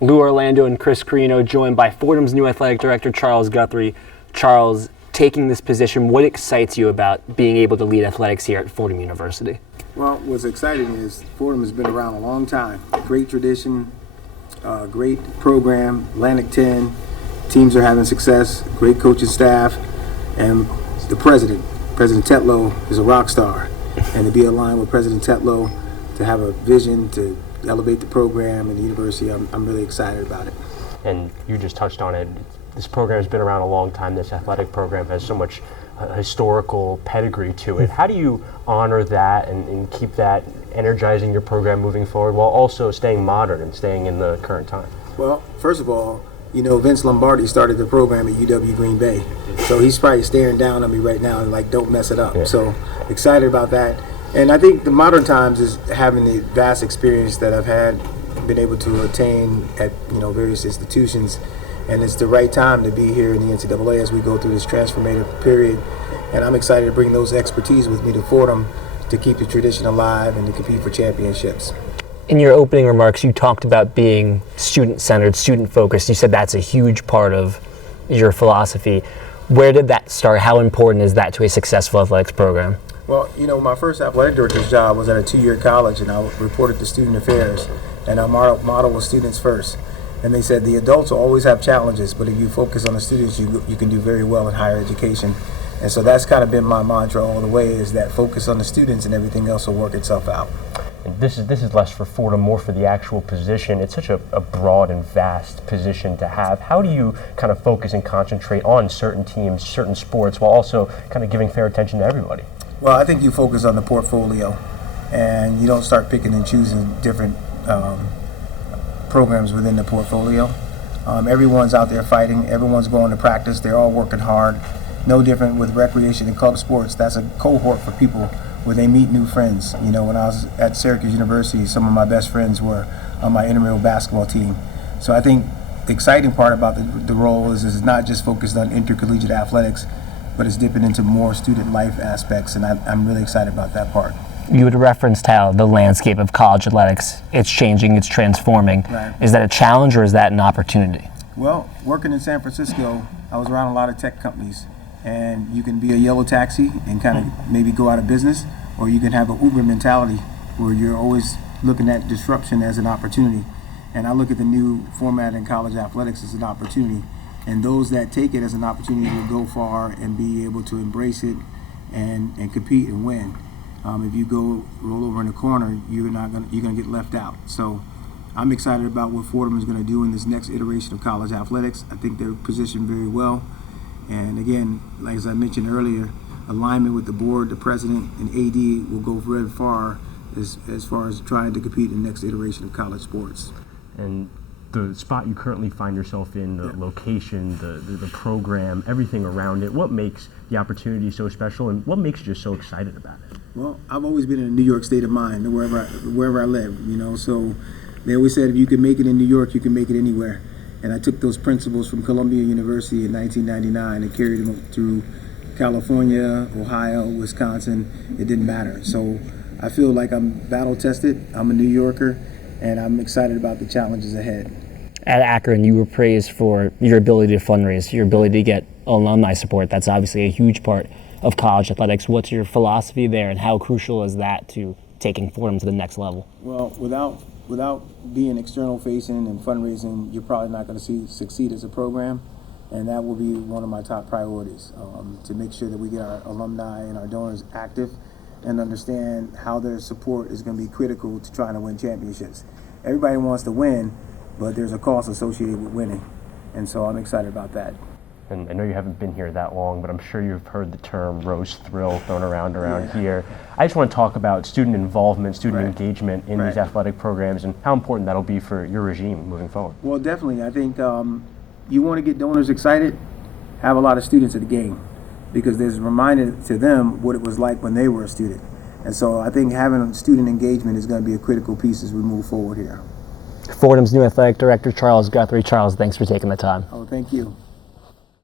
Lou Orlando and Chris Carrino, joined by Fordham's new athletic director, Charles Guthrie. Charles, taking this position, what excites you about being able to lead athletics here at Fordham University? Well, what's exciting is Fordham has been around a long time. Great tradition, great program, Atlantic 10. Teams are having success, great coaching staff, and the President Tetlow, is a rock star. And to be aligned with President Tetlow, to have a vision to elevate the program and the university, I'm really excited about it. And you just touched on it. This program has been around a long time. This athletic program has so much historical pedigree to it. How do you honor that and keep that energizing your program moving forward while also staying modern and staying in the current time? Well, first of all, you know, Vince Lombardi started the program at UW Green Bay. So he's probably staring down on me right now and like, don't mess it up. Yeah. So excited about that. And I think the modern times is having the vast experience that I've had, been able to attain at, you know, various institutions. And it's the right time to be here in the NCAA as we go through this transformative period. And I'm excited to bring those expertise with me to Fordham to keep the tradition alive and to compete for championships. In your opening remarks, you talked about being student-centered, student-focused. You said that's a huge part of your philosophy. Where did that start? How important is that to a successful athletics program? Well, you know, my first athletic director's job was at a 2-year college, and I reported to student affairs. And our motto was students first. And they said the adults will always have challenges, but if you focus on the students, you can do very well in higher education. And so that's kind of been my mantra all the way, is that focus on the students and everything else will work itself out. And this is less for Fordham, more for the actual position. It's such a broad and vast position to have. How do you kind of focus and concentrate on certain teams, certain sports, while also kind of giving fair attention to everybody? Well, I think you focus on the portfolio, and you don't start picking and choosing different programs within the portfolio. Everyone's out there fighting, everyone's going to practice, they're all working hard. No different with recreation and club sports. That's a cohort for people where they meet new friends. You know, when I was at Syracuse University, some of my best friends were on my intramural basketball team. So I think the exciting part about the role is it's not just focused on intercollegiate athletics, but it's dipping into more student life aspects, and I'm really excited about that part. You had referenced how the landscape of college athletics, it's changing, it's transforming. Right. Is that a challenge or is that an opportunity? Well, working in San Francisco, I was around a lot of tech companies, and you can be a yellow taxi and kind of maybe go out of business, or you can have an Uber mentality where you're always looking at disruption as an opportunity. And I look at the new format in college athletics as an opportunity. And those that take it as an opportunity will go far and be able to embrace it and compete and win. If you go roll over in the corner, you're gonna get left out. So I'm excited about what Fordham is going to do in this next iteration of college athletics. I think they're positioned very well. And again, like as I mentioned earlier, alignment with the board, the president, and AD will go very far as trying to compete in the next iteration of college sports. And the spot you currently find yourself in, the location, the program, everything around it, what makes the opportunity so special and what makes you just so excited about it? Well, I've always been in a New York state of mind, wherever I live, you know, so they always said if you can make it in New York, you can make it anywhere. And I took those principles from Columbia University in 1999 and carried them through California, Ohio, Wisconsin. It didn't matter. So I feel like I'm battle tested. I'm a New Yorker, and I'm excited about the challenges ahead. At Akron, you were praised for your ability to fundraise, your ability to get alumni support. That's obviously a huge part of college athletics. What's your philosophy there, and how crucial is that to taking Fordham to the next level? Well, without being external facing and fundraising, you're probably not going to succeed as a program, and that will be one of my top priorities, to make sure that we get our alumni and our donors active and understand how their support is going to be critical to trying to win championships. Everybody wants to win, but there's a cost associated with winning, and so I'm excited about that. And I know you haven't been here that long, but I'm sure you've heard the term Rose Thrill thrown around here. I just want to talk about student involvement, student engagement in these athletic programs and how important that'll be for your regime moving forward. Well, definitely. I think you want to get donors excited, have a lot of students at the game, because there's a reminder to them what it was like when they were a student. And so I think having student engagement is going to be a critical piece as we move forward here. Fordham's new athletic director, Charles Guthrie. Charles, thanks for taking the time. Oh, thank you.